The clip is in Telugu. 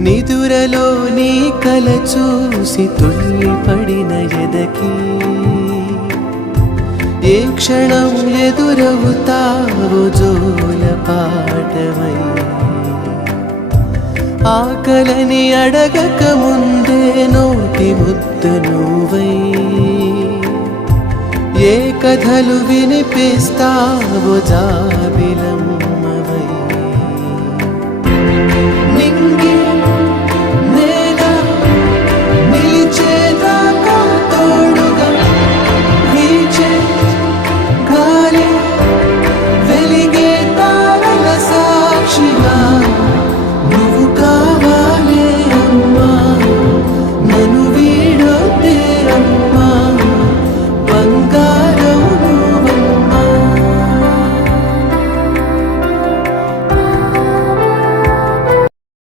నిదురలో నీ కల చూసి తుళ్ళిపడిన ఎదకి ఏ క్షణం ఎదురవుతావో జోల పాటవై ఆకలని అడగక ముందే నోటి ముద్ద నువ్వై ఏ కథలు వినిపిస్తావో జాబిలమ్మ